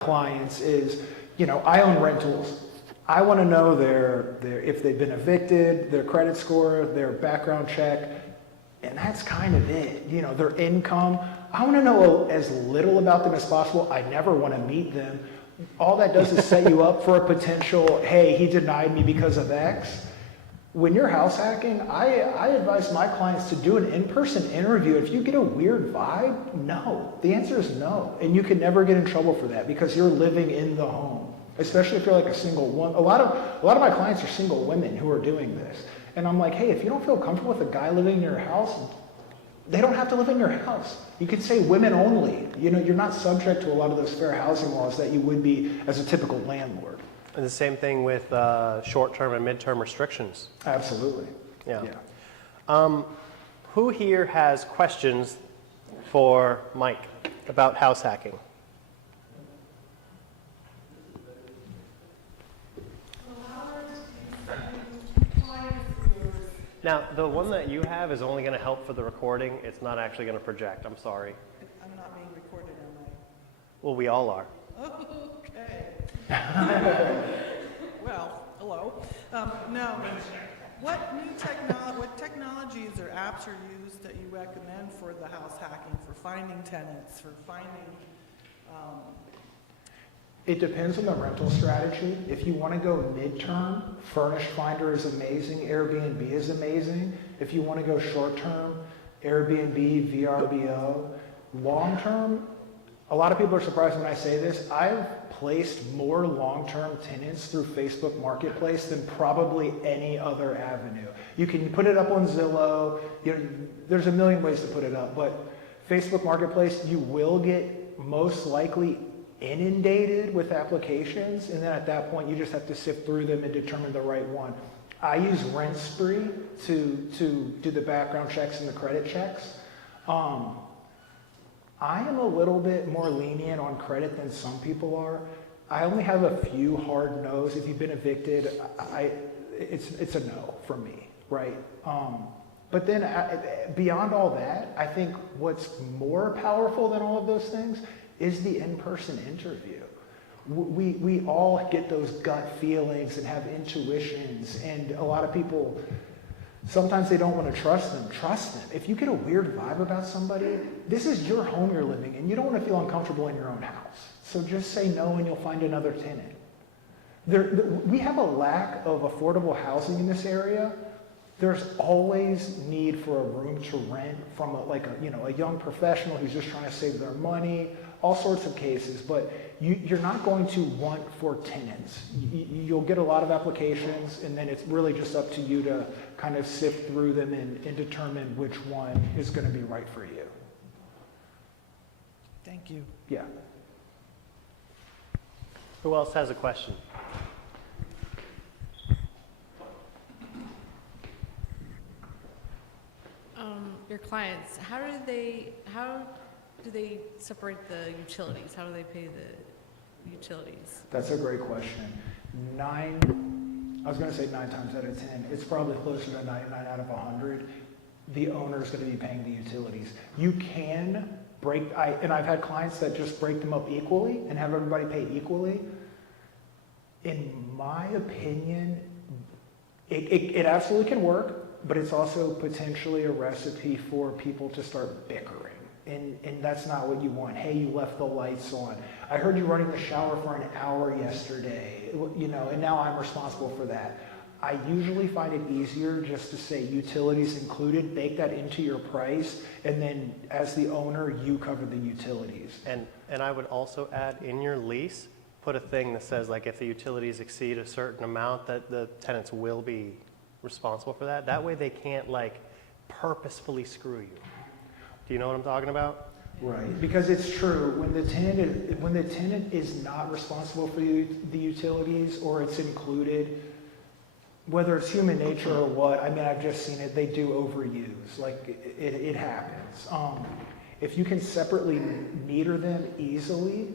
clients is, I own rentals. I want to know if they've been evicted, their credit score, their background check, and that's kind of it. Their income. I want to know as little about them as possible. I never want to meet them. All that does is set you up for a potential, hey, he denied me because of X. When you're house hacking, I advise my clients to do an in-person interview. If you get a weird vibe, no. The answer is no. And you can never get in trouble for that because you're living in the home, especially if you're like a single woman. A lot of my clients are single women who are doing this. And I'm like, hey, if you don't feel comfortable with a guy living in your house, they don't have to live in your house. You could say women only. You're not subject to a lot of those fair housing laws that you would be as a typical landlord. And the same thing with short-term and mid-term restrictions. Absolutely. Yeah. Who here has questions for Mike about house hacking? Now, the one that you have is only going to help for the recording. It's not actually going to project. I'm sorry. I'm not being recorded, am I? Well, we all are. Okay. Well, hello. No. What technologies or apps are used that you recommend for the house hacking, for finding tenants, for finding? It depends on the rental strategy. If you want to go midterm, Furnish Finder is amazing, Airbnb is amazing. If you want to go short term, Airbnb, VRBO. Long term, a lot of people are surprised when I say this. I've placed more long-term tenants through Facebook Marketplace than probably any other avenue. You can put it up on Zillow. There's a million ways to put it up, but Facebook Marketplace, you will get most likely inundated with applications, and then at that point you just have to sift through them and determine the right one. I use Rent Spree to do the background checks and the credit checks. I am a little bit more lenient on credit than some people are. I only have a few hard no's. If you've been evicted, it's a no for me, right? But then beyond all that, I think what's more powerful than all of those things is the in-person interview. We all get those gut feelings and have intuitions, and a lot of people, sometimes they don't want to trust them. Trust them. If you get a weird vibe about somebody, this is your home you're living in. You don't want to feel uncomfortable in your own house. So just say no and you'll find another tenant. We have a lack of affordable housing in this area. There's always need for a room to rent from a young professional who's just trying to save their money, all sorts of cases, but you're not going to want for tenants. You'll get a lot of applications, and then it's really just up to you to kind of sift through them and determine which one is going to be right for you. Thank you. Yeah. Who else has a question? Your clients, how do they separate the utilities? How do they pay the utilities? That's a great question. I was going to say 9 times out of 10. It's probably closer to 99 out of 100. The owner is going to be paying the utilities. You can and I've had clients that just break them up equally and have everybody pay equally. In my opinion, it absolutely can work, but it's also potentially a recipe for people to start bickering. And that's not what you want. Hey, you left the lights on. I heard you running the shower for an hour yesterday, and now I'm responsible for that. I usually find it easier just to say utilities included, bake that into your price, and then as the owner, you cover the utilities. And I would also add in your lease, put a thing that says like if the utilities exceed a certain amount, that the tenants will be responsible for that. That way they can't purposefully screw you. Do you know what I'm talking about? Right, because it's true. When the tenant is not responsible for the utilities, or it's included, whether it's human nature or what, I've just seen it. They do overuse. It happens. If you can separately meter them easily,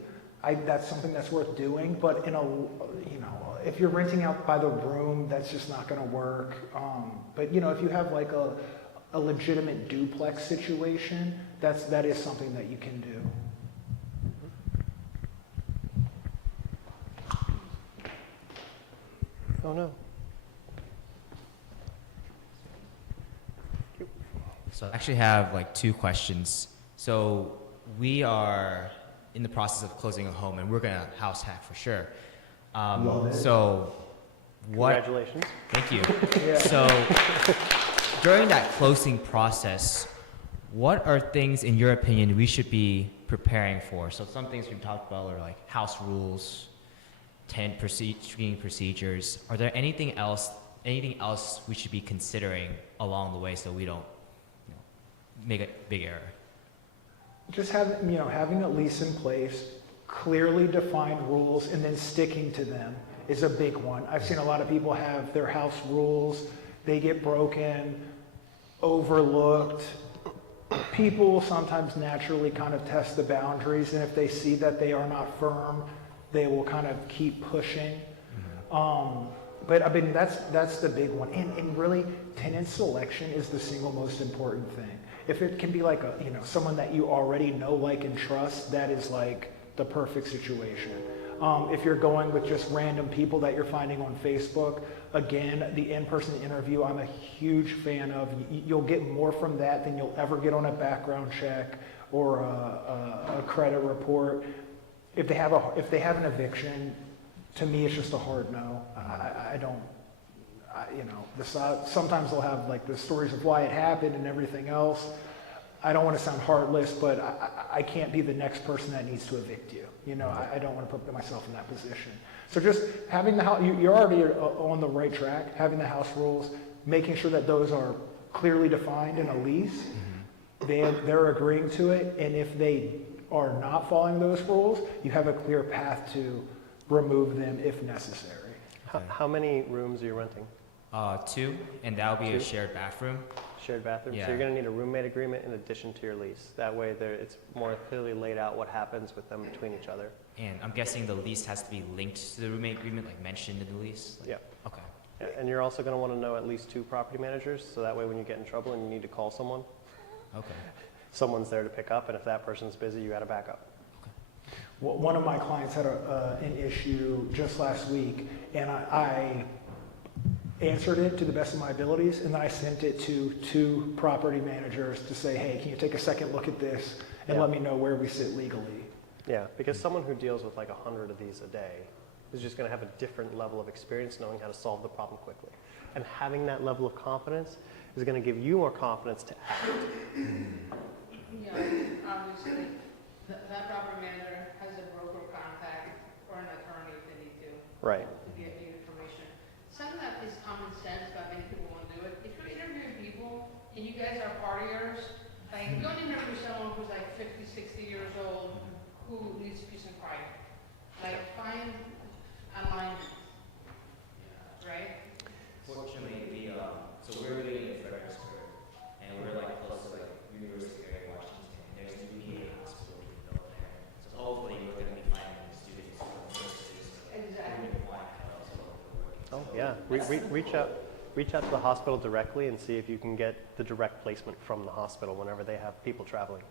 that's something that's worth doing. But if you're renting out by the room, that's just not going to work. But if you have a legitimate duplex situation, that is something that you can do. Oh, no. So I actually have like 2 questions. So we are in the process of closing a home, and we're gonna house hack for sure. Love it. So what? Congratulations. Thank you. Yeah. So during that closing process, what are things, in your opinion, we should be preparing for? So some things we've talked about are like house rules, tenant screening procedures. Are there anything else we should be considering along the way so we don't, make a big error? Just having a lease in place, clearly defined rules, and then sticking to them is a big one. I've seen a lot of people have their house rules, they get broken, overlooked. People sometimes naturally kind of test the boundaries, and if they see that they are not firm, they will kind of keep pushing. But I mean, that's the big one. And really, tenant selection is the single most important thing. If it can be like someone that you already know, like, and trust, that is like the perfect situation. If you're going with just random people that you're finding on Facebook, again, the in-person interview, I'm a huge fan of. You'll get more from that than you'll ever get on a background check or a credit report. If they have an eviction, to me, it's just a hard no. Sometimes they'll have like the stories of why it happened and everything else. I don't want to sound heartless, but I can't be the next person that needs to evict you. I don't want to put myself in that position. So just having the house, you're already on the right track, having the house rules, making sure that those are clearly defined in a lease. They're agreeing to it, and if they are not following those rules, you have a clear path to remove them if necessary. How many rooms are you renting? 2, and that'll be 2? a shared bathroom. Shared bathroom? Yeah. So you're going to need a roommate agreement in addition to your lease. That way it's more clearly laid out what happens with them between each other. And I'm guessing the lease has to be linked to the roommate agreement, like mentioned in the lease? Yeah. Okay. Yeah, and you're also going to want to know at least 2 property managers, so that way when you get in trouble and you need to call someone, Okay. someone's there to pick up, and if that person's busy, you got a backup. Well, one of my clients had an issue just last week, and I answered it to the best of my abilities, and then I sent it to 2 property managers to say, hey, can you take a second look at this and let me know where we sit legally? Yeah, because someone who deals with like 100 of these a day is just going to have a different level of experience knowing how to solve the problem quickly. And having that level of confidence is going to give you more confidence to act. Yeah, obviously, that property manager has a broker contact or an attorney if they need to Right. get new information. Some of that is common sense, but many people won't do it. If you're interviewing people and you guys are partiers, like, don't interview someone who's like 50, 60 years old who needs peace and quiet. Like, find alignment, right? Fortunately, so we're living in Fredericksburg, and we're like close to like University area, Washington. There's a VA hospital being built there, so hopefully we're going to be finding students from nurses. Exactly. Oh, yeah. Reach out to the hospital directly and see if you can get the direct placement from the hospital whenever they have people traveling.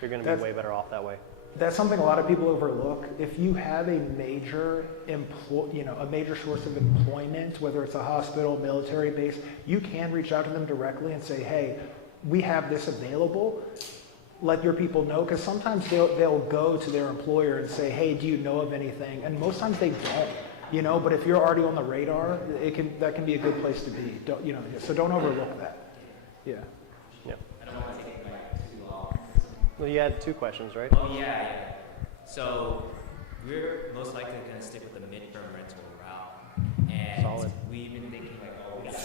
You're going to be way better off that way. That's something a lot of people overlook. If you have a major a major source of employment, whether it's a hospital, military base, you can reach out to them directly and say, hey, we have this available. Let your people know, because sometimes they'll go to their employer and say, hey, do you know of anything? And most times they don't, but if you're already on the radar, that can be a good place to be. So don't overlook that. Yeah. Yeah. I don't want to take it like too long. Well, you had 2 questions, right? Oh, yeah. So we're most likely going to stick with the midterm rental route. And Solid. we've been thinking like, oh, we got to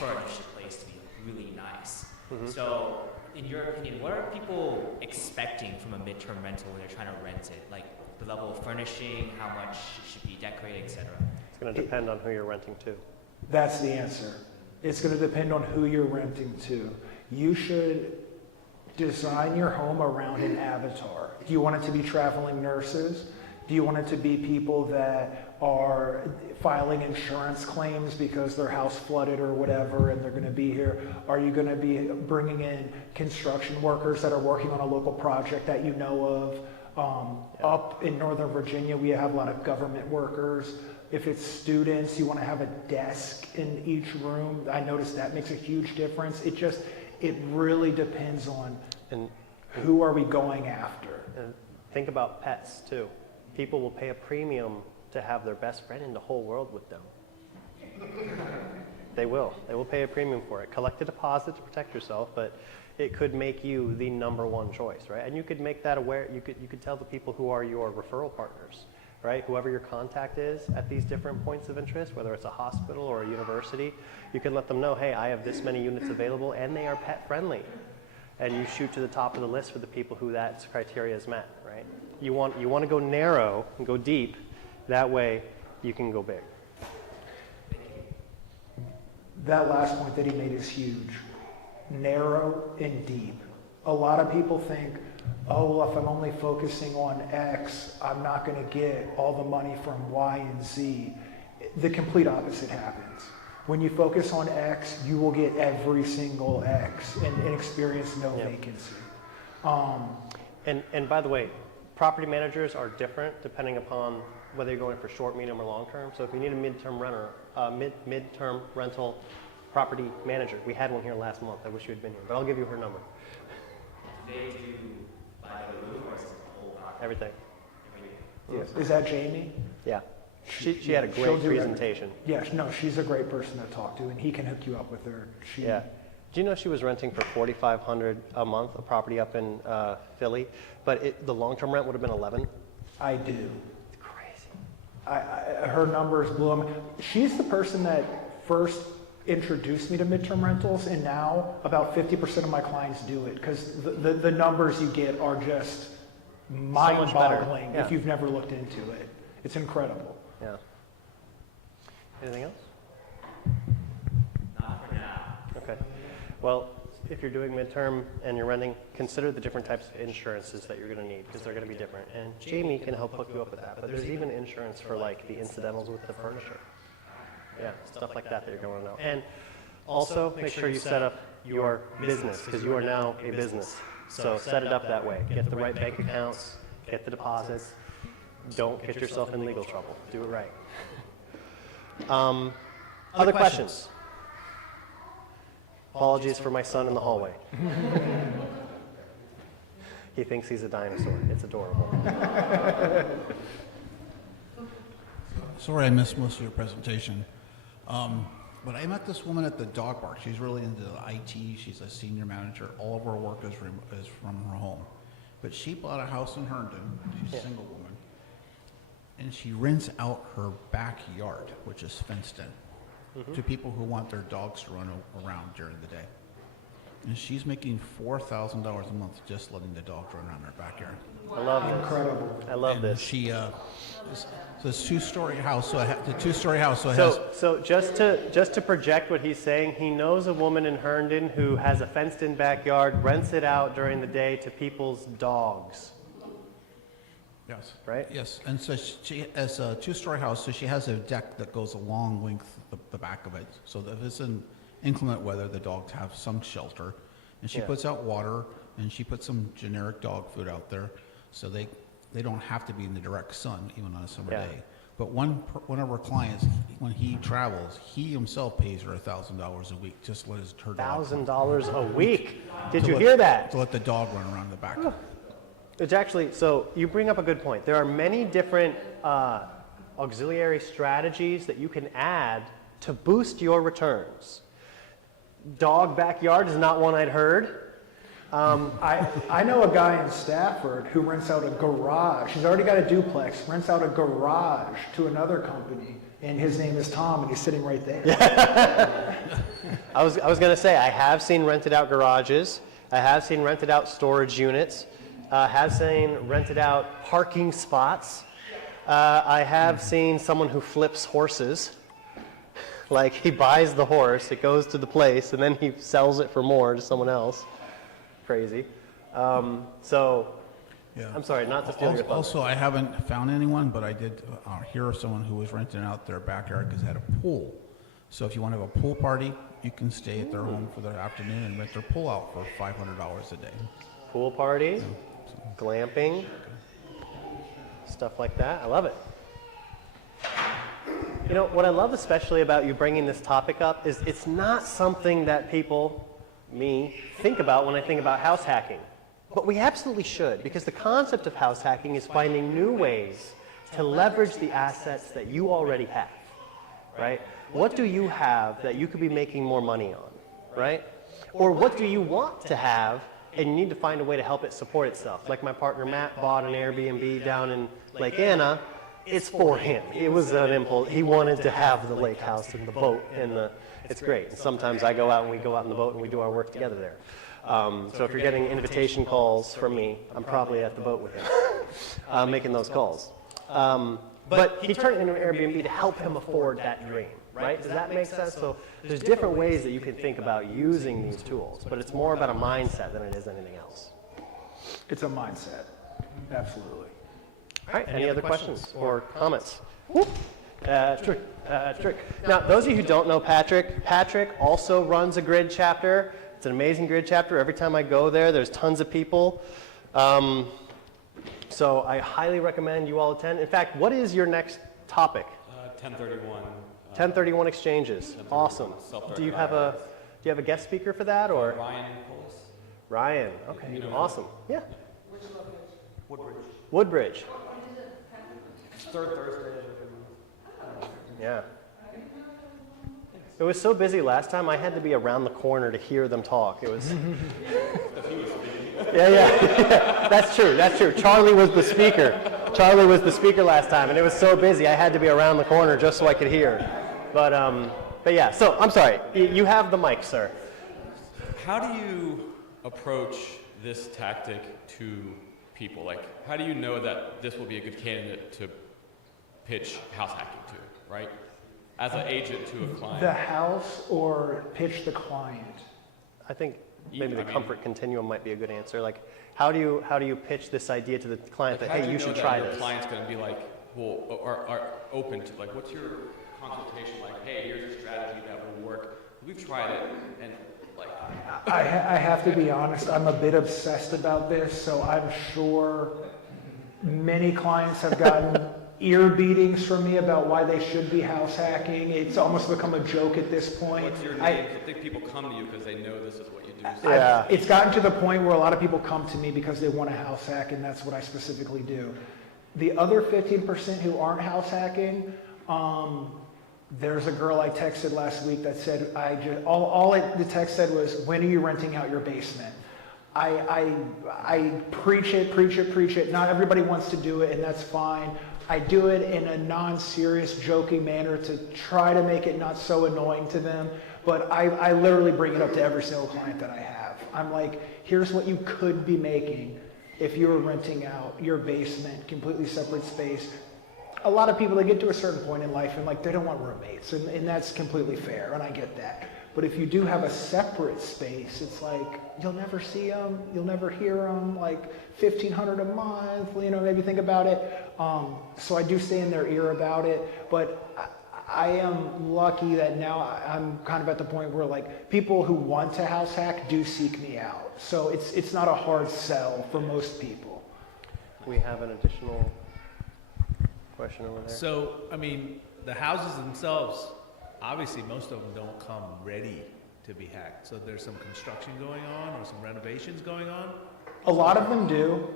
furnish the place to be really nice. Mhm. So in your opinion, what are people expecting from a midterm rental when they're trying to rent it? Like the level of furnishing, how much it should be decorated, etc. It's going to depend on who you're renting to. That's the answer. It's going to depend on who you're renting to. You should design your home around an avatar. Do you want it to be traveling nurses? Do you want it to be people that are filing insurance claims because their house flooded or whatever and they're going to be here? Are you going to be bringing in construction workers that are working on a local project that you know of? Up in Northern Virginia, we have a lot of government workers. If it's students, you want to have a desk in each room. I noticed that makes a huge difference. It really depends on And, who are we going after. and think about pets too. People will pay a premium to have their best friend in the whole world with them. They will. They will pay a premium for it. Collect a deposit to protect yourself, but it could make you the number one choice, right? And you could make that aware. You could tell the people who are your referral partners, right? Whoever your contact is at these different points of interest, whether it's a hospital or a university, you can let them know, hey, I have this many units available, and they are pet friendly. And you shoot to the top of the list for the people who that criteria is met, right? You want to go narrow and go deep. That way, you can go big. That last point that he made is huge. Narrow and deep. A lot of people think, oh, well, if I'm only focusing on X, I'm not going to get all the money from Y and Z. The complete opposite happens. When you focus on X, you will get every single X and experience no Yep. vacancy. And by the way, property managers are different depending upon whether you're going for short, medium, or long term. So if you need a midterm rental property manager, we had one here last month. I wish you had been here, but I'll give you her number. They do by the room or is it the whole property? Everything. Yes. Is that Jamie? Yeah. She had a She'll great do presentation. Yes, no, she's a great person to talk to, and he can hook you up with her. Yeah. Do you know she was renting for $4,500 a month a property up in Philly, but the long-term rent would have been $11,000? I do. Crazy. Her numbers blew them. She's the person that first introduced me to midterm rentals, and now about 50% of my clients do it because the numbers you get are just mind-boggling Yeah. if you've never looked into it. It's incredible. Yeah. Anything else? Not for now. Okay. Well, if you're doing midterm and you're renting, consider the different types of insurances that you're going to need because they're going to be different. And Jamie can help hook you up with that. But there's even insurance for like the incidentals with the furniture. Yeah, stuff like that you're going to know. And also make sure you set up your business because you are now a business. So set it up that way. Get the right bank accounts, get the deposits. Don't get yourself in legal trouble. Do it right. Other questions? Apologies for my son in the hallway. He thinks he's a dinosaur. It's adorable. Sorry I missed most of your presentation. But I met this woman at the dog park. She's really into IT. She's a senior manager. All of her work is from her home. But she bought a house in Herndon. She's a single woman. And she rents out her backyard, which is fenced in, to people who want their dogs to run around during the day. And she's making $4,000 a month just letting the dogs run around her backyard. I love this. Incredible. I love And this. she, so it's two-story house, so the two-story house, so it has. So just to project what he's saying, he knows a woman in Herndon who has a fenced-in backyard, rents it out during the day to people's dogs. Yes. Right? Yes, and so she has a two-story house, so she has a deck that goes a long length the back of it. So that if it's in inclement weather, the dogs have some shelter. And she Yeah. puts out water, and she puts some generic dog food out there, so they don't have to be in the direct sun, even on a summer Yeah. day. But one of our clients, when he travels, he himself pays her $1,000 a week, just to let her dog. $1,000 a week. Did to you let- hear that? To let the dog run around the back. It's actually, so you bring up a good point. There are many different auxiliary strategies that you can add to boost your returns. Dog backyard is not one I'd heard. I know a guy in Stafford who rents out a garage. He's already got a duplex, rents out a garage to another company, and his name is Tom, and he's sitting right there. I was going to say, I have seen rented out garages. I have seen rented out storage units. I have seen rented out parking spots. I have seen someone who flips horses. Like he buys the horse, it goes to the place, and then he sells it for more to someone else. Crazy. So, Yeah. I'm sorry, not to steal your thunder. Also, I haven't found anyone, but I did hear of someone who was renting out their backyard because they had a pool. So if you want to have a pool party, you can stay at their home for the afternoon and rent their pool out for $500 a day. Pool party, glamping, stuff like that. I love it. You know, what I love especially about you bringing this topic up is it's not something that people, me, think about when I think about house hacking. But we absolutely should, because the concept of house hacking is finding new ways to leverage the assets that you already have, right? What do you have that you could be making more money on, right? Or what do you want to have and you need to find a way to help it support itself? Like my partner Matt bought an Airbnb down in Lake Anna. It's for him. It was an impulse. He wanted to have the lake house and the boat and it's great. And sometimes I go out and we go out in the boat and we do our work together there. So if you're getting invitation calls from me, I'm probably at the boat with him, making those calls. But he turned it into an Airbnb to help him afford that dream, right? Does that make sense? So there's different ways that you can think about using these tools, but it's more about a mindset than it is anything else. It's a mindset, absolutely. All right, any other questions or comments? Trick. Now, those of you who don't know Patrick also runs a grid chapter. It's an amazing grid chapter. Every time I go there, there's tons of people. So I highly recommend you all attend. In fact, what is your next topic? 1031. 1031 exchanges. Awesome. Do you have a guest speaker for that, or? Ryan Polis. Ryan. Okay. Awesome. Yeah. Woodbridge. Woodbridge. It's third Thursday. Yeah. It was so busy last time, I had to be around the corner to hear them talk. It was. Yeah. That's true. Charlie was the speaker. Charlie was the speaker last time, and it was so busy, I had to be around the corner just so I could hear. But yeah, so I'm sorry. You have the mic, sir. How do you approach this tactic to people? Like, how do you know that this will be a good candidate to pitch house hacking to, right? As an agent to a client. The house or pitch the client? I think maybe the comfort continuum might be a good answer. Like, how do you pitch this idea to the client that, hey, you should try this? Your client's going to be like, well, are open to, like, what's your consultation like? Hey, here's a strategy that will work. We've tried it, and like. I have to be honest, I'm a bit obsessed about this, so I'm sure many clients have gotten ear beatings from me about why they should be house hacking. It's almost become a joke at this point. What's your name? I think people come to you because they know this is what you do. So Yeah. It's gotten to the point where a lot of people come to me because they want a house hack, and that's what I specifically do. The other 15% who aren't house hacking, there's a girl I texted last week that said, the text said was, when are you renting out your basement? I preach it. Not everybody wants to do it, and that's fine. I do it in a non-serious, joking manner to try to make it not so annoying to them. But I literally bring it up to every single client that I have. I'm like, here's what you could be making if you were renting out your basement, completely separate space. A lot of people, they get to a certain point in life and like they don't want roommates, and that's completely fair, and I get that. But if you do have a separate space, it's like you'll never see them, you'll never hear them, like $1,500 a month, maybe think about it. So I do stay in their ear about it, but I am lucky that now I'm kind of at the point where like people who want to house hack do seek me out. So it's not a hard sell for most people. We have an additional question over there. So, I mean, the houses themselves, obviously most of them don't come ready to be hacked. So there's some construction going on or some renovations going on? A lot of them do.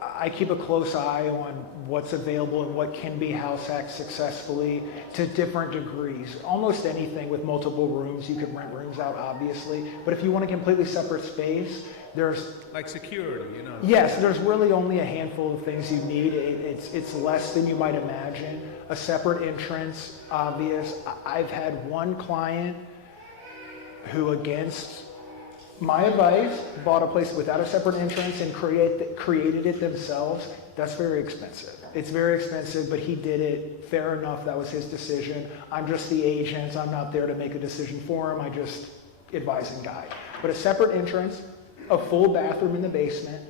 I keep a close eye on what's available and what can be house hacked successfully to different degrees. Almost anything with multiple rooms, you can rent rooms out, obviously. But if you want a completely separate space, there's... Like security, Yes, there's really only a handful of things you need. It's less than you might imagine. A separate entrance, obvious. I've had one client who, against my advice, bought a place without a separate entrance and created it themselves. That's very expensive. It's very expensive, but he did it. Fair enough, that was his decision. I'm just the agent. I'm not there to make a decision for him. I just advise and guide. But a separate entrance, a full bathroom in the basement,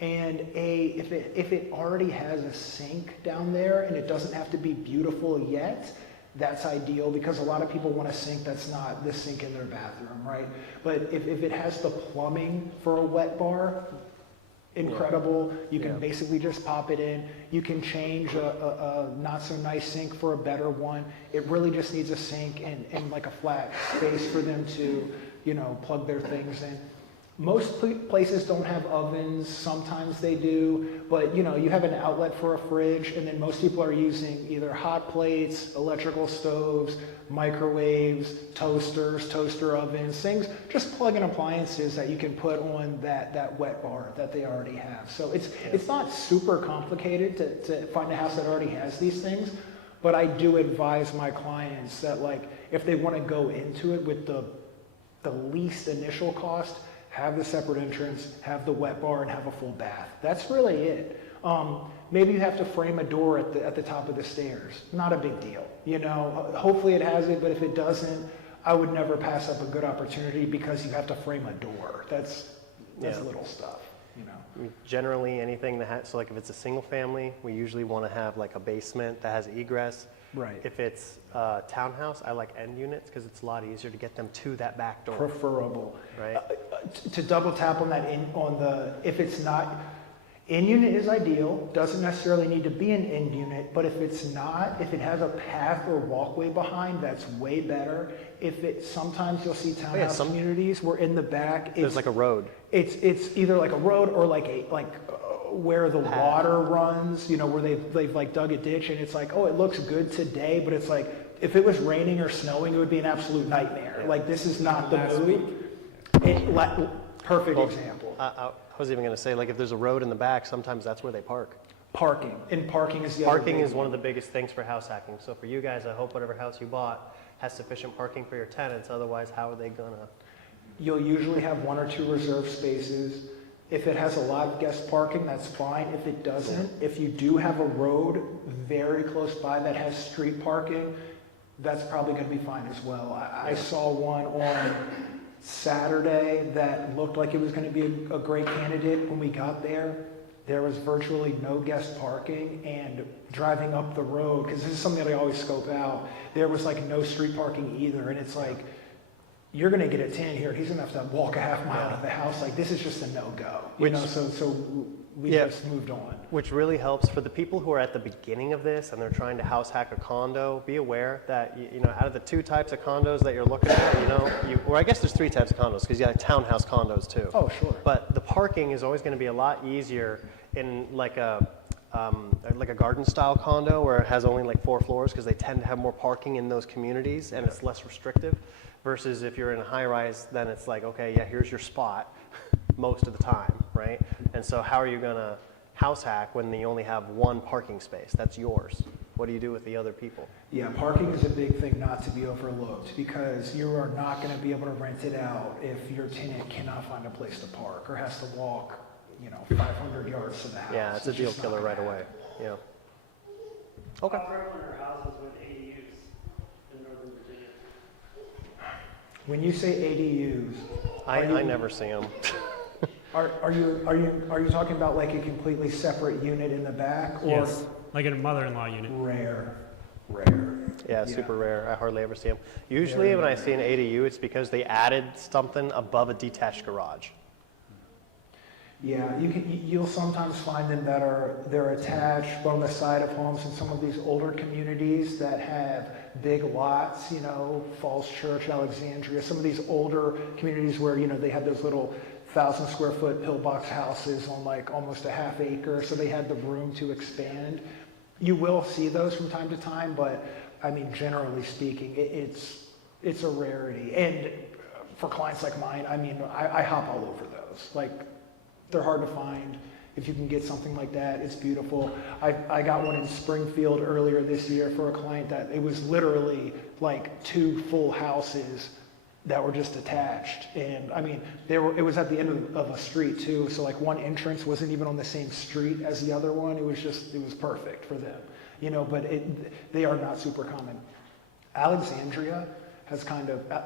and if it already has a sink down there and it doesn't have to be beautiful yet, that's ideal, because a lot of people want a sink that's not the sink in their bathroom, right? But if it has the plumbing for a wet bar, incredible. You can Yeah. basically just pop it in. You can change a not so nice sink for a better one. It really just needs a sink and like a flat space for them to, plug their things in. Most places don't have ovens, sometimes they do, but you have an outlet for a fridge, and then most people are using either hot plates, electrical stoves, microwaves, toasters, toaster ovens, things, just plug-in appliances that you can put on that wet bar that they already have. So it's not super complicated to find a house that already has these things, but I do advise my clients that if they want to go into it with the least initial cost, have the separate entrance, have the wet bar, and have a full bath. That's really it. Maybe you have to frame a door at the top of the stairs. Not a big deal. Hopefully it has it, but if it doesn't, I would never pass up a good opportunity because you have to frame a door. That's little stuff. Generally, anything that has, so like if it's a single family, we usually want to have like a basement that has egress. Right. If it's a townhouse, I like end units because it's a lot easier to get them to that back door. Preferable. Right. To double tap on that if it's not, in unit is ideal, doesn't necessarily need to be an end unit, but if it's not, if it has a path or walkway behind, that's way better. Sometimes you'll see townhouse communities where in the back, There's like a road. It's either like a road or where the water runs, where they've like dug a ditch, and it's like, oh, it looks good today, but it's like, if it was raining or snowing, it would be an absolute nightmare. Yeah. Like, this is not the mood. Perfect example. I was even going to say, like, if there's a road in the back, sometimes that's where they park. Parking. And parking is the other Parking big is one of the biggest things for house hacking. So for you guys, I hope whatever house you bought has sufficient parking for your tenants. Otherwise, how are they going to? You'll usually have 1 or 2 reserved spaces. If it has a lot of guest parking, that's fine. If it doesn't, if you do have a road very close by that has street parking, that's probably going to be fine as well. I saw one on Saturday that looked like it was going to be a great candidate. When we got there, there was virtually no guest parking, and driving up the road, because this is something that I always scope out, there was like no street parking either, and it's like, you're going to get a 10 here. He's going to have to walk a half mile to the house. Like, this is just a no-go. So we just moved on. Which really helps for the people who are at the beginning of this and they're trying to house hack a condo. Be aware that, out of the 2 types of condos that you're looking at, or I guess there's 3 types of condos because you got townhouse condos too. Oh, sure. But the parking is always going to be a lot easier in like a garden style condo where it has only like 4 floors because they tend to have more parking in those communities and it's less restrictive. Versus if you're in a high rise, then it's like, okay, yeah, here's your spot most of the time, right? And so how are you going to house hack when you only have 1 parking space? That's yours. What do you do with the other people? Yeah, parking is a big thing not to be overlooked because you are not going to be able to rent it out if your tenant cannot find a place to park or has to walk, 500 yards to the house. Yeah, it's a deal killer right away. Yeah. Okay. Houses with ADUs in Northern Virginia. When you say ADUs, I never see them. are you talking about like a completely separate unit in the back, or Yes, like a mother-in-law unit. rare? Yeah, super rare. I hardly ever see them. Usually when I see an ADU, it's because they added something above a detached garage. Yeah, you'll sometimes find them that they're attached on the side of homes in some of these older communities that have big lots, Falls Church, Alexandria, some of these older communities where, they have those little 1,000 square foot pillbox houses on like almost a half acre, so they had the room to expand. You will see those from time to time, but I mean, generally speaking, it's a rarity. And for clients like mine, I mean, I hop all over those. Like, they're hard to find. If you can get something like that, it's beautiful. I got one in Springfield earlier this year for a client that it was literally like 2 full houses that were just attached. And I mean, it was at the end of a street too. So like one entrance wasn't even on the same street as the other one. It was perfect for them, but they are not super common. Alexandria has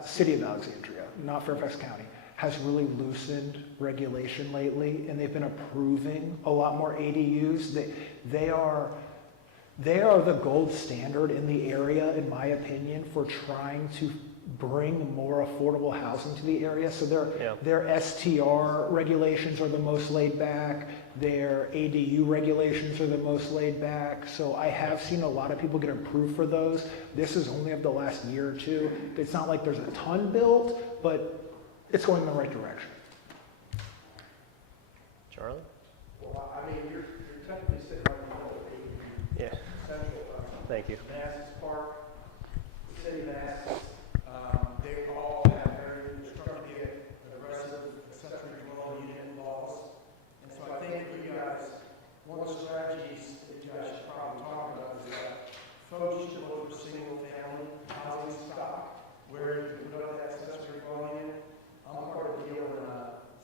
city of Alexandria, not Fairfax County, has really loosened regulation lately, and they've been approving a lot more ADUs. They are the gold standard in the area, in my opinion, for trying to bring more affordable housing to the area. So Yeah. their STR regulations are the most laid back. Their ADU regulations are the most laid back. So I have seen a lot of people get approved for those. This is only of the last year or two. It's not like there's a ton built, but it's going in the right direction. Charlie? Well, I mean, you're technically sitting right in the middle of the Yeah, central, thank you. Manassas Park, the city of Manassas. They all have very restrictive, aggressive accessory dwelling unit laws. And so I think for you guys, one of the strategies that you guys should probably talk about is that folks should look for single family housing stock where you can put up that accessory dwelling unit. I'm part of the deal in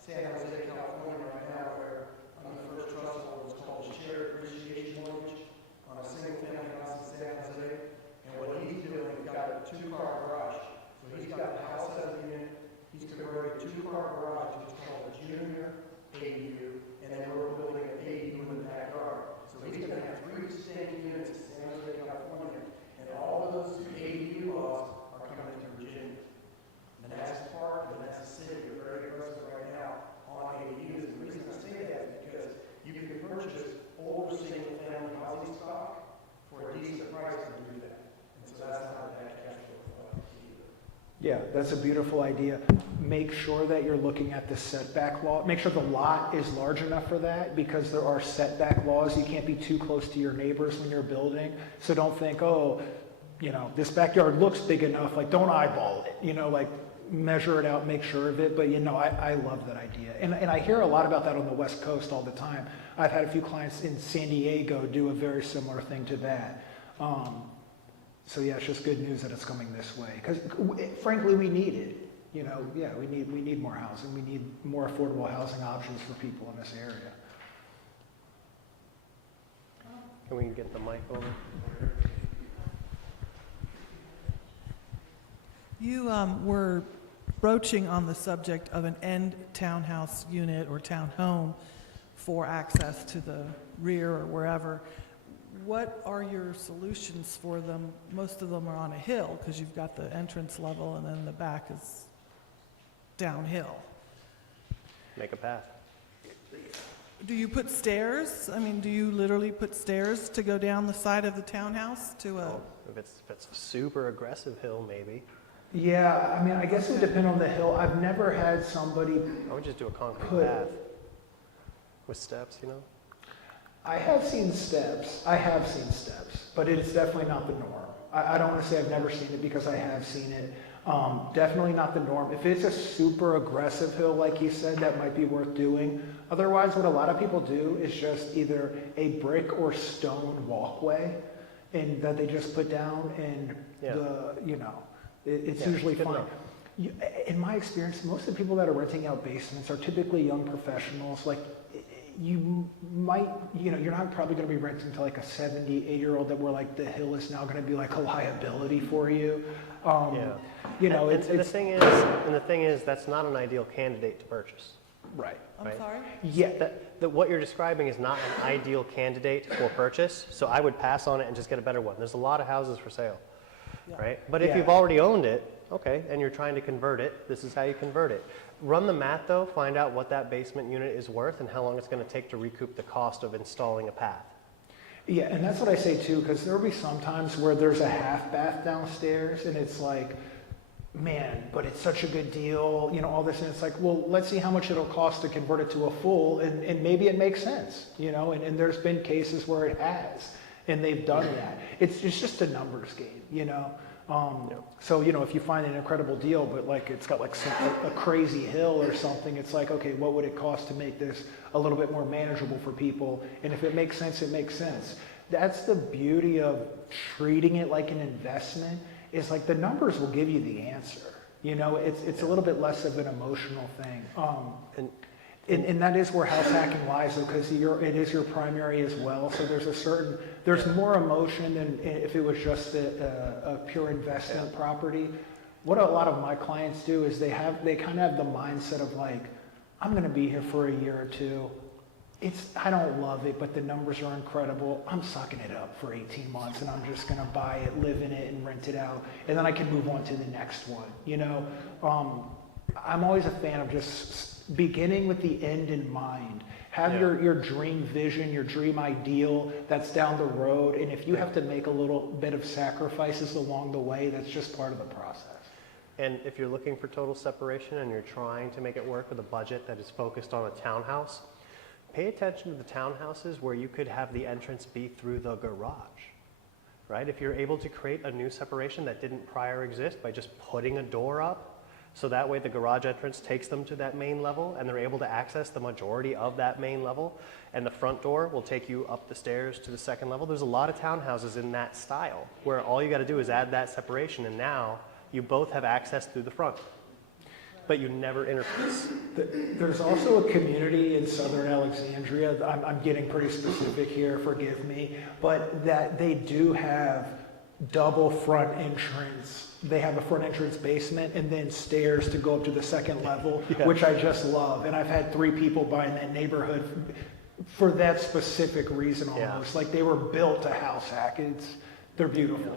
San Jose, California right now where I'm the first trust holder. It's called a shared appreciation mortgage on a single family house in San Jose. And what he's doing, he's got a 2-car garage. So he's got the house as a unit. He's converted a 2-car garage, which is called a junior ADU. And then we're building an ADU in the backyard. So he's going to have 3 distinct units in San Jose, California. And all of those ADU laws are coming into Virginia. Manassas Park and Manassas City are very aggressive right now on ADUs. And the reason I say that is because you can purchase older single-family housing stock for a decent price to do that. And so that's not a bad cash flow either. Yeah, that's a beautiful idea. Make sure that you're looking at the setback law. Make sure the lot is large enough for that, because there are setback laws. You can't be too close to your neighbors when you're building. So don't think, oh, this backyard looks big enough, like don't eyeball it, like measure it out, make sure of it. But I love that idea. And I hear a lot about that on the West Coast all the time. I've had a few clients in San Diego do a very similar thing to that. So yeah, it's just good news that it's coming this way, because frankly, we need it. We need more housing. We need more affordable housing options for people in this area. Can we get the mic over? You were broaching on the subject of an end townhouse unit or townhome for access to the rear or wherever. What are your solutions for them? Most of them are on a hill because you've got the entrance level and then the back is downhill. Make a path. Do you put stairs? I mean, do you literally put stairs to go down the side of the townhouse to a... If it's a super aggressive hill, maybe. Yeah, I mean, I guess it would depend on the hill. I've never had somebody I would just do a concrete put... path with steps, I have seen steps, but it's definitely not the norm. I don't want to say I've never seen it, because I have seen it. Definitely not the norm. If it's a super aggressive hill, like you said, that might be worth doing. Otherwise, what a lot of people do is just either a brick or stone walkway, and that they just put down, and it's usually fine. In my experience, most of the people that are renting out basements are typically young professionals. Like, you might, you're not probably going to be renting to like a 70, 80-year-old that where like the hill is now going to be like a liability for you. The thing is, that's not an ideal candidate to purchase. Right. I'm sorry? Yeah. That what you're describing is not an ideal candidate for purchase, so I would pass on it and just get a better one. There's a lot of houses for sale, right? But if you've already owned it, okay, and you're trying to convert it, this is how you convert it. Run the math though, find out what that basement unit is worth and how long it's going to take to recoup the cost of installing a path. Yeah, and that's what I say too, because there'll be some times where there's a half bath downstairs and it's like, man, but it's such a good deal, all this, and it's like, well, let's see how much it'll cost to convert it to a full, and maybe it makes sense, and there's been cases where it has, and they've done that. It's just a numbers game, So, if you find an incredible deal, but like it's got like a crazy hill or something, it's like, okay, what would it cost to make this a little bit more manageable for people? And if it makes sense, it makes sense. That's the beauty of treating it like an investment, is like the numbers will give you the answer. It's a little bit less of an emotional thing. And that is where house hacking lies, though, because it is your primary as well. So there's more emotion than if it was just a pure investment property. What a lot of my clients do is they kind of have the mindset of like, I'm going to be here for a year or two. I don't love it, but the numbers are incredible. I'm sucking it up for 18 months and I'm just gonna buy it, live in it, and rent it out. And then I can move on to the next one, you know? I'm always a fan of just beginning with the end in mind. Have your dream vision, your dream ideal that's down the road. And if you have to make a little bit of sacrifices along the way, that's just part of the process. And if you're looking for total separation and you're trying to make it work with a budget that is focused on a townhouse, pay attention to the townhouses where you could have the entrance be through the garage, right? If you're able to create a new separation that didn't prior exist by just putting a door up, so that way the garage entrance takes them to that main level and they're able to access the majority of that main level, and the front door will take you up the stairs to the second level. There's a lot of townhouses in that style where all you gotta do is add that separation, and now you both have access through the front, but you never interface. There's also a community in southern Alexandria, I'm getting pretty specific here, forgive me, but that they do have double front entrance. They have a front entrance basement and then stairs to go up to the second level, which I just love. And I've had 3 people buy in that neighborhood for that specific reason almost. Like they were built to house hack. They're beautiful.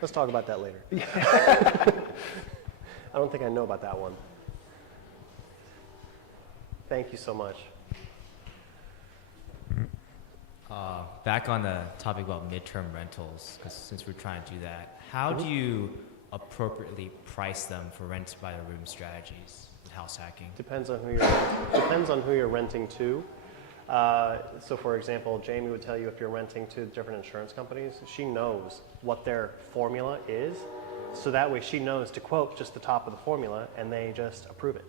Let's talk about that later. I don't think I know about that one. Thank you so much. Back on the topic about midterm rentals, because since we're trying to do that, how do you appropriately price them for rent by the room strategies with house hacking? Depends on who you're renting to. So for example, Jamie would tell you if you're renting to different insurance companies, she knows what their formula is. So that way she knows to quote just the top of the formula and they just approve it.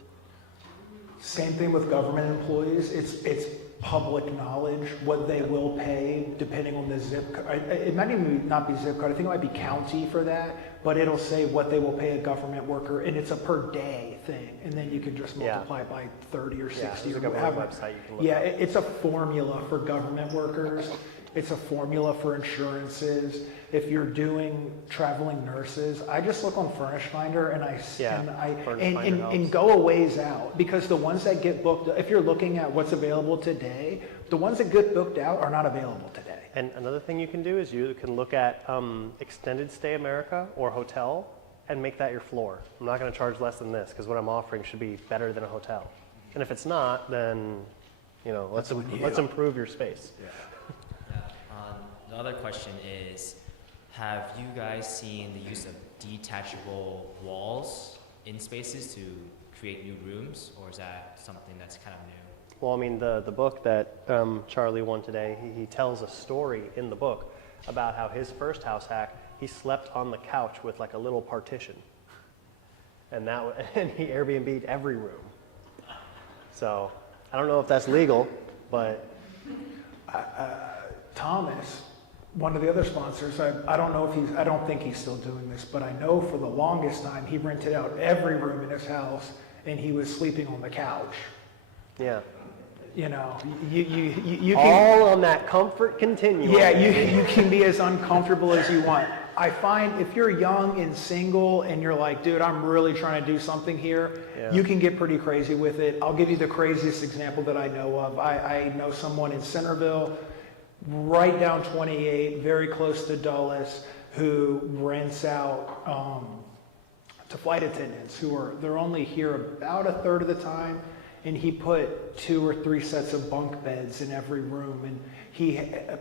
Same thing with government employees. It's public knowledge what they will pay depending on the zip code. It might even not be zip code. I think it might be county for that, but it'll say what they will pay a government worker, and it's a per day thing. And then you can just multiply it by 30 or 60 there's or a government whatever. website you can look up. It's a formula for government workers. It's a formula for insurances. If you're doing traveling nurses, I just look on Furnish Finder and and go a ways out, because the ones that get booked, if you're looking at what's available today, the ones that get booked out are not available today. And another thing you can do is you can look at Extended Stay America or hotel and make that your floor. I'm not going to charge less than this because what I'm offering should be better than a hotel. And if it's not, then let's improve your space. The other question is, have you guys seen the use of detachable walls in spaces to create new rooms, or is that something that's kind of new? Well, I mean, the book that Charlie won today, he tells a story in the book about how his first house hack, he slept on the couch with like a little partition. And he Airbnb'd every room. So I don't know if that's legal, but... Thomas, one of the other sponsors, I don't think he's still doing this, but I know for the longest time he rented out every room in his house and he was sleeping on the couch. Yeah. You can, all on that comfort continuum. Yeah, you can be as uncomfortable as you want. I find if you're young and single and you're like, dude, I'm really trying to do something here, you can get pretty crazy with it. I'll give you the craziest example that I know of. I know someone in Centerville, right down 28, very close to Dulles, who rents out to flight attendants they're only here about a third of the time, and he put 2 or 3 sets of bunk beds in every room, and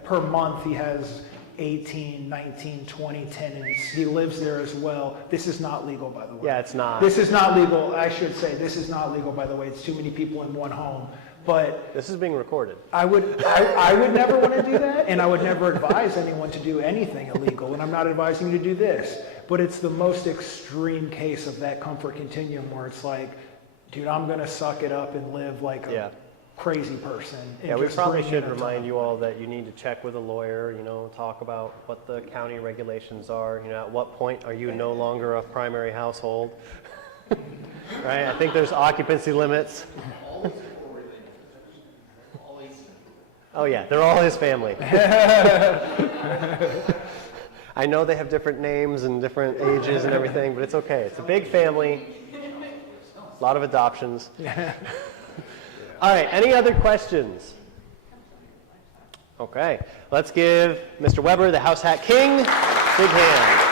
per month he has 18, 19, 20 tenants. He lives there as well. This is not legal, by the way. Yeah, it's not. This is not legal. I should say this is not legal, by the way. It's too many people in one home. But this is being recorded. I would never want to do that, and I would never advise anyone to do anything illegal, and I'm not advising you to do this. But it's the most extreme case of that comfort continuum where it's like, dude, I'm going to suck it up and live like a crazy person. Yeah, we probably should remind you all that you need to check with a lawyer, talk about what the county regulations are, at what point are you no longer a primary household, right? I think there's occupancy limits. Oh yeah, they're all his family. I know they have different names and different ages and everything, but it's okay. It's a big family, a lot of adoptions. All right, any other questions? Okay, let's give Mr. Weber, the House Hack King, big hand.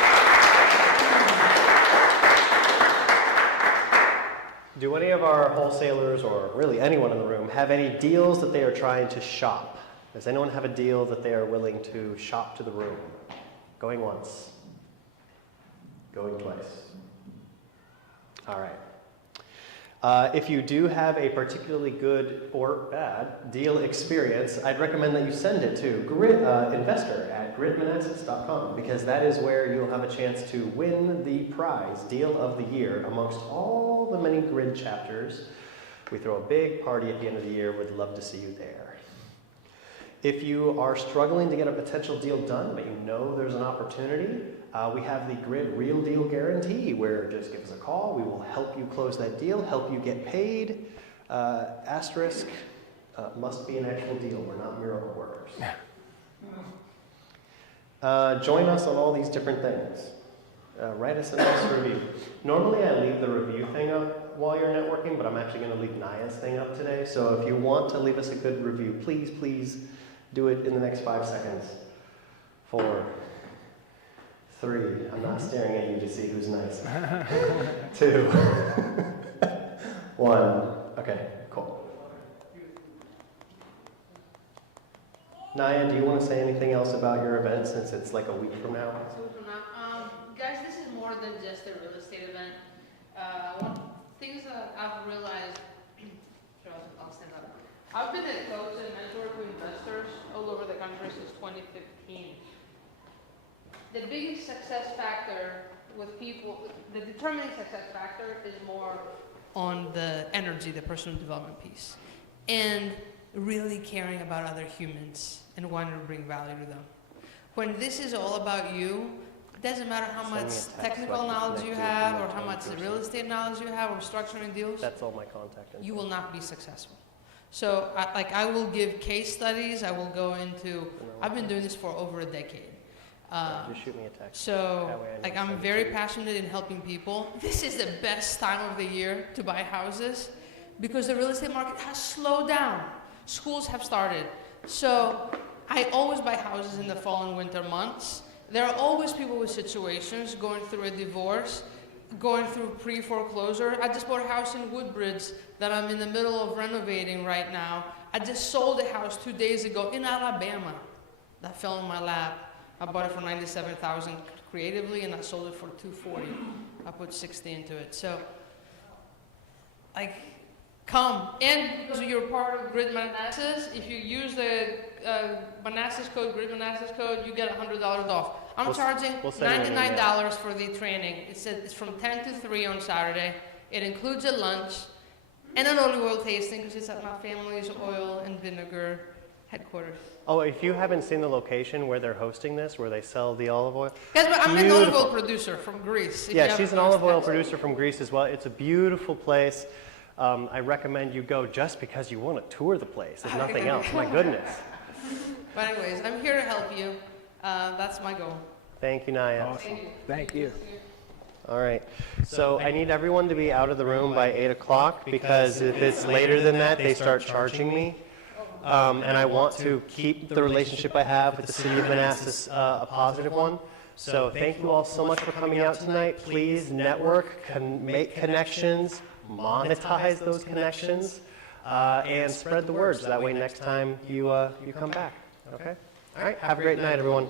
Do any of our wholesalers, or really anyone in the room, have any deals that they are trying to shop? Does anyone have a deal that they are willing to shop to the room? Going once. Going twice. All right. If you do have a particularly good or bad deal experience, I'd recommend that you send it to investor@gridmanassas.com, because that is where you'll have a chance to win the prize, Deal of the Year, amongst all the many grid chapters. We throw a big party at the end of the year. Would love to see you there. If you are struggling to get a potential deal done, but you know there's an opportunity, we have the Grid Real Deal Guarantee, where just give us a call. We will help you close that deal, help you get paid. Asterisk, must be an actual deal. We're not miracle workers. Join us on all these different things. Write us a nice review. Normally I leave the review thing up while you're networking, but I'm actually going to leave Naya's thing up today. So if you want to leave us a good review, please, please do it in the next 5 seconds. 4, 3, I'm not staring at you to see who's nice. 2, 1, okay, cool. Naya, do you want to say anything else about your event, since it's like a week from now? Guys, this is more than just a real estate event. One things that I've realized, I'll stand up. I've been a coach and mentor to investors all over the country since 2015. The biggest success factor with people, the determining success factor is more on the energy, the personal development piece, and really caring about other humans and wanting to bring value to them. When this is all about you, it doesn't matter how much technical knowledge you have, or how much real estate knowledge you have, or structuring deals. That's all my contact info. You will not be successful. So, I will give case studies. I will go into. I've been doing this for over a decade. Just shoot me a text. So, That way I know to I'm send it very to you. passionate in helping people. This is the best time of the year to buy houses, because the real estate market has slowed down. Schools have started. So, I always buy houses in the fall and winter months. There are always people with situations, going through a divorce, going through pre-foreclosure. I just bought a house in Woodbridge that I'm in the middle of renovating right now. I just sold a house 2 days ago in Alabama that fell in my lap. I bought it for $97,000 creatively, and I sold it for $240. I put 60 into it. So, come. And because you're part of Grid Manassas, if you use the Manassas code, Grid Manassas code, you get $100 off. I'm charging $99 for the training. It's from 10 to 3 on Saturday. It includes a lunch and an olive oil tasting, because it's at my family's oil and vinegar headquarters. Oh, if you haven't seen the location where they're hosting this, where they sell the olive oil. Guys, but I'm an olive Beautiful. oil producer from Greece. if you Yeah, haven't she's an noticed olive oil that. producer from Greece as well. It's a beautiful place. I recommend you go just because you want to tour the place, if nothing else. My goodness. But anyways, I'm here to help you. That's my goal. Thank you, Naya. Awesome. Thank you. All right. So I need everyone to be out of the room by 8 o'clock, because if it's later than that, they start charging me. And I want to keep the relationship I have with the city of Manassas a positive one. So thank you all so much for coming out tonight. Please network, make connections, monetize those connections, and spread the word, so that way next time you come back. Okay? All right. Have a great night, everyone.